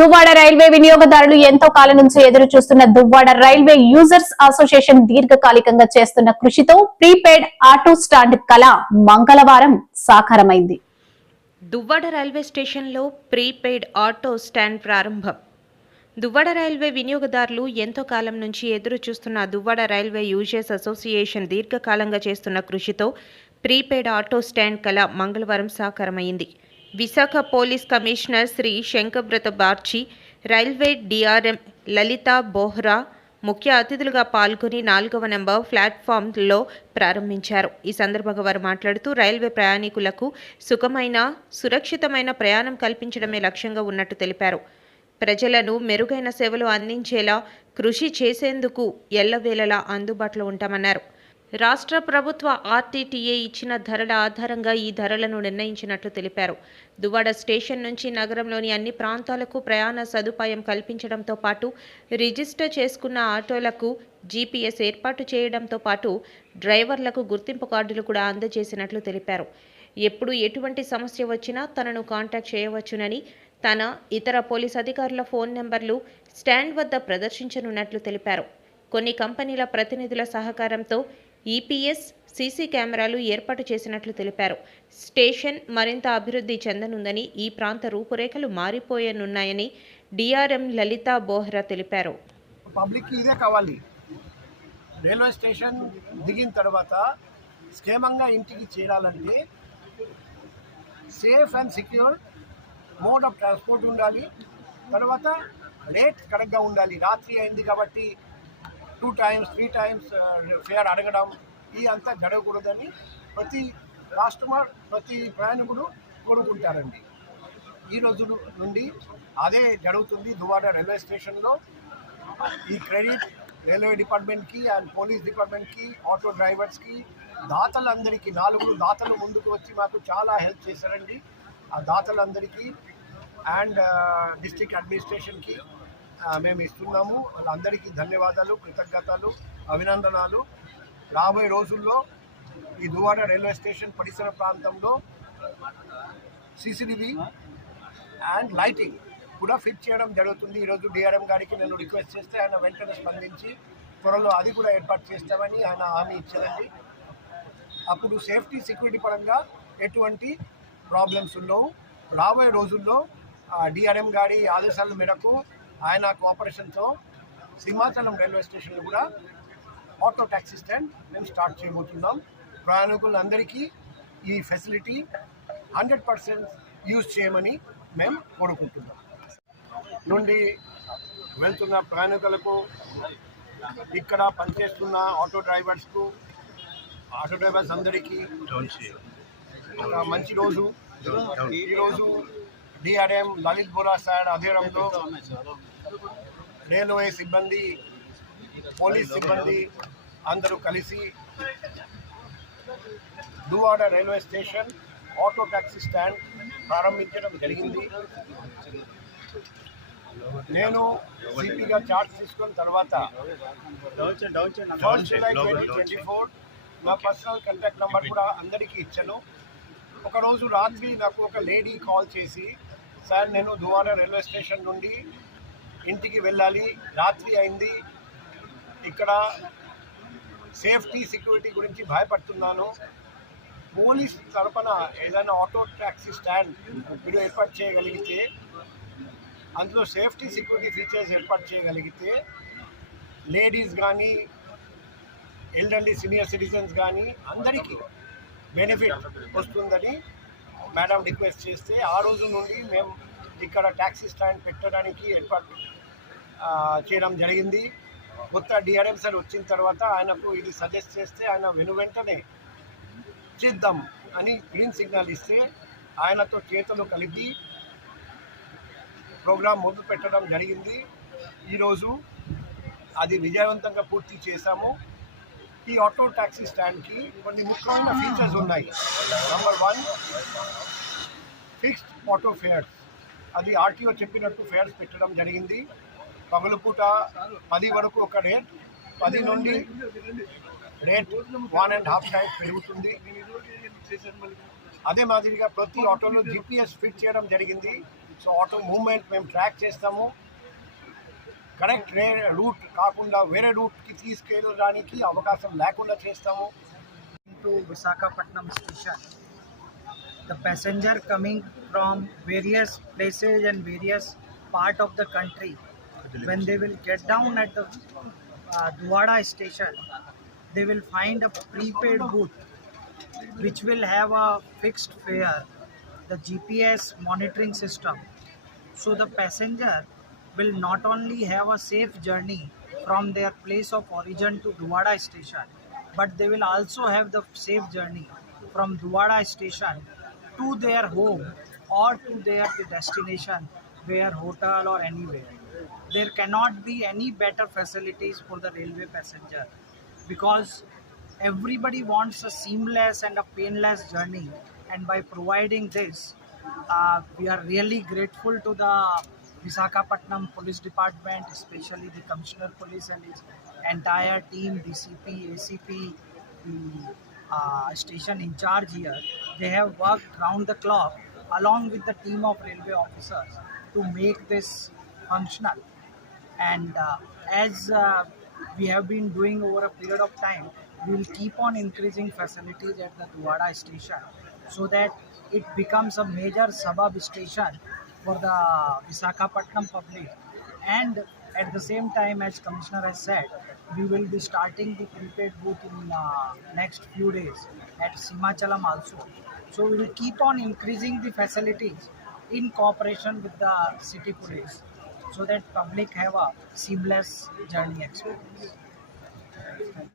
Duvvada railway వినియోగదారులు ఎంతో కాలం నుంచి ఎదురు చూస్తున్న దువ్వాడ రైల్వే యూజర్స్ అసోసియేషన్ దీర్ఘకాలికంగా చేస్తున్న కృషితో ప్రీపెయిడ్ ఆటో స్టాండ్ కళ మంగళవారం సాకారమైంది దువ్వాడ రైల్వే స్టేషన్లో ప్రీపెయిడ్ ఆటో స్టాండ్ ప్రారంభం దువ్వాడ రైల్వే వినియోగదారులు ఎంతో కాలం నుంచి ఎదురు చూస్తున్న దువ్వాడ రైల్వే యూజర్స్ అసోసియేషన్ దీర్ఘకాలంగా చేస్తున్న కృషితో ప్రీపెయిడ్ ఆటో స్టాండ్ కళ మంగళవారం సాకారమైంది Visakha police commissioner Shri Shankhabrata Bagchi railway DRM Lalitha Bohra ముఖ్య అతిథులుగా పాల్గొని నాలుగవ నెంబర్ ప్లాట్ఫామ్లో ప్రారంభించారు ఈ సందర్భంగా వారు మాట్లాడుతూ రైల్వే ప్రయాణికులకు సుఖమైన సురక్షితమైన ప్రయాణం కల్పించడమే లక్ష్యంగా ఉన్నట్టు తెలిపారు ప్రజలను మెరుగైన సేవలు అందించేలా కృషి చేసేందుకు ఎల్లవేళలా అందుబాటులో ఉంటామన్నారు రాష్ట్ర ప్రభుత్వ ఆర్టీటీఏ ఇచ్చిన ధరల ఆధారంగా ఈ ధరలను నిర్ణయించినట్లు తెలిపారు దువ్వాడ స్టేషన్ నుంచి నగరంలోని అన్ని ప్రాంతాలకు ప్రయాణ సదుపాయం కల్పించడంతో పాటు రిజిస్టర్ చేసుకున్న ఆటోలకు జీపీఎస్ ఏర్పాటు చేయడంతో పాటు డ్రైవర్లకు గుర్తింపు కార్డులు కూడా అందజేసినట్లు తెలిపారు ఎప్పుడు ఎటువంటి సమస్య వచ్చినా తనను కాంటాక్ట్ చేయవచ్చునని తన ఇతర పోలీస్ అధికారుల ఫోన్ నెంబర్లు స్టాండ్ వద్ద ప్రదర్శించనున్నట్లు తెలిపారు కొన్ని కంపెనీల ప్రతినిధుల సహకారంతో ఈపీఎస్ సీసీ కెమెరాలు ఏర్పాటు చేసినట్లు తెలిపారు స్టేషన్ మరింత అభివృద్ధి చెందనుందని ఈ ప్రాంత రూపురేఖలు మారిపోయనున్నాయని డిఆర్ఎం లలిత బోహ్రా తెలిపారు పబ్లిక్ ఇదే కావాలి రైల్వే స్టేషన్ దిగిన తర్వాత క్షేమంగా ఇంటికి చేరాలంటే safe and secure mode of transport ఉండాలి తర్వాత రేట్ కరెక్ట్గా ఉండాలి రాత్రి అయింది కాబట్టి two times three times fare అడగడం ఈ అంతా జరగకూడదని ప్రతి కస్టమర్ ప్రతి ప్రయాణికుడు కోరుకుంటారండి ఈ రోజు నుండి అదే జరుగుతుంది దువాడ రైల్వే స్టేషన్లో ఈ క్రెడిట్ రైల్వే డిపార్ట్మెంట్కి అండ్ పోలీస్ డిపార్ట్మెంట్కి ఆటో డ్రైవర్స్కి దాతలందరికీ నాలుగు దాతలు ముందుకు వచ్చి మాకు చాలా హెల్ప్ చేశారండి ఆ దాతలందరికీ అండ్ డిస్ట్రిక్ట్ అడ్మినిస్ట్రేషన్కి మేము ఇస్తున్నాము వాళ్ళందరికీ ధన్యవాదాలు కృతజ్ఞతలు అభినందనాలు రాబోయే రోజుల్లో ఈ దువాడ రైల్వే స్టేషన్ పరిసర ప్రాంతంలో సీసీటీవీ అండ్ లైటింగ్ కూడా ఫిట్ చేయడం జరుగుతుంది ఈరోజు డిఆర్ఎం గారికి నేను రిక్వెస్ట్ చేస్తే ఆయన వెంటనే స్పందించి త్వరలో అది కూడా ఏర్పాటు చేస్తామని ఆయన హామీ ఇచ్చారండి అప్పుడు సేఫ్టీ సెక్యూరిటీ పరంగా ఎటువంటి ప్రాబ్లమ్స్ ఉండవు రాబోయే రోజుల్లో డిఆర్ఎం గారి ఆదేశాల మేరకు ఆయన కోఆపరేషన్తో సింహాచలం రైల్వే స్టేషన్లో కూడా ఆటో ట్యాక్సీ స్టాండ్ మేము స్టార్ట్ చేయబోతున్నాం ప్రయాణికులందరికీ ఈ ఫెసిలిటీ హండ్రెడ్ పర్సెంట్ యూజ్ చేయమని మేము కోరుకుంటున్నాం నుండి వెళ్తున్న ప్రయాణికులకు ఇక్కడ పనిచేస్తున్న ఆటో డ్రైవర్స్కు ఆటో డ్రైవర్స్ అందరికీ మంచి రోజు ఈరోజు డిఆర్ఎం లలిత్ బోరా సార్ అధీరంలో రైల్వే సిబ్బంది పోలీస్ సిబ్బంది అందరూ కలిసి Duvvada railway station auto taxi stand ప్రారంభించడం జరిగింది నేను సిపిగా చార్జ్ తీసుకున్న తర్వాత ట్వంటీ ఫోర్ నా పర్సనల్ కాంటాక్ట్ నెంబర్ కూడా అందరికీ ఇచ్చాను ఒకరోజు రాత్రి నాకు ఒక లేడీ కాల్ చేసి సార్ నేను దువాడ రైల్వే స్టేషన్ నుండి ఇంటికి వెళ్ళాలి రాత్రి అయింది ఇక్కడ సేఫ్టీ సెక్యూరిటీ గురించి భయపడుతున్నాను పోలీస్ తరపున ఏదైనా ఆటో ట్యాక్సీ స్టాండ్ మీరు ఏర్పాటు చేయగలిగితే అందులో సేఫ్టీ సెక్యూరిటీ ఫీచర్స్ ఏర్పాటు చేయగలిగితే లేడీస్ కానీ ఎల్డర్లీ సీనియర్ సిటిజన్స్ కానీ అందరికీ బెనిఫిట్ వస్తుందని మేడం రిక్వెస్ట్ చేస్తే ఆ రోజు నుండి మేము ఇక్కడ ట్యాక్సీ స్టాండ్ పెట్టడానికి ఏర్పాటు చేయడం జరిగింది కొత్త డిఆర్ఎం సార్ వచ్చిన తర్వాత ఆయనకు ఇది సజెస్ట్ చేస్తే ఆయన వెను వెంటనే చేద్దాం అని గ్రీన్ సిగ్నల్ ఇస్తే ఆయనతో చేతులు కలిపి ప్రోగ్రాం మొదలు పెట్టడం జరిగింది ఈరోజు అది విజయవంతంగా పూర్తి చేశాము ఈ ఆటో ట్యాక్సీ స్టాండ్కి కొన్ని ముఖ్యమైన ఫీచర్స్ ఉన్నాయి number one fixed auto fares అది ఆర్టీఓ చెప్పినట్టు ఫేర్స్ పెట్టడం జరిగింది పగలపూట పది వరకు ఒక రేట్ పది నుండి rate one and half time పెరుగుతుంది అదే మాదిరిగా ప్రతి ఆటోలో జిపిఎస్ ఫిట్ చేయడం జరిగింది సో ఆటో మూవ్మెంట్ మేము ట్రాక్ చేస్తాము కరెక్ట్ రే రూట్ కాకుండా వేరే రూట్కి తీసుకెళ్ళడానికి అవకాశం లేకుండా చేస్తాము into Visakhapatnam station the passenger coming from various places and various part of the country when they will get down at the uh, Duwada station they will find a prepaid booth which will have a fixed fare the GPS monitoring system so the passenger will not only have a safe journey from their place of origin to Duwada station but they will also have the safe journey from Duwada station to their home or to their destination, their hotel or anywhere. There cannot be any better facilities for the railway passenger because everybody wants a seamless and a painless journey. And by providing this, uh, we are really grateful to the Visakhapatnam Police Department, especially the Commissioner Police and his entire team, DCP, ACP, the uh, station in charge here, they have worked round the clock along with the team of railway officers to make this functional. And uh, as uh, we have been doing over a period of time, we will keep on increasing facilities at the Duwada station so that it becomes a major suburb station for the Visakhapatnam public. And at the same time, as Commissioner has said, we will be starting the prepaid booth in uh, next few days at Simachalam also. So we will keep on increasing the facilities in cooperation with the city police so that public have a seamless journey experience.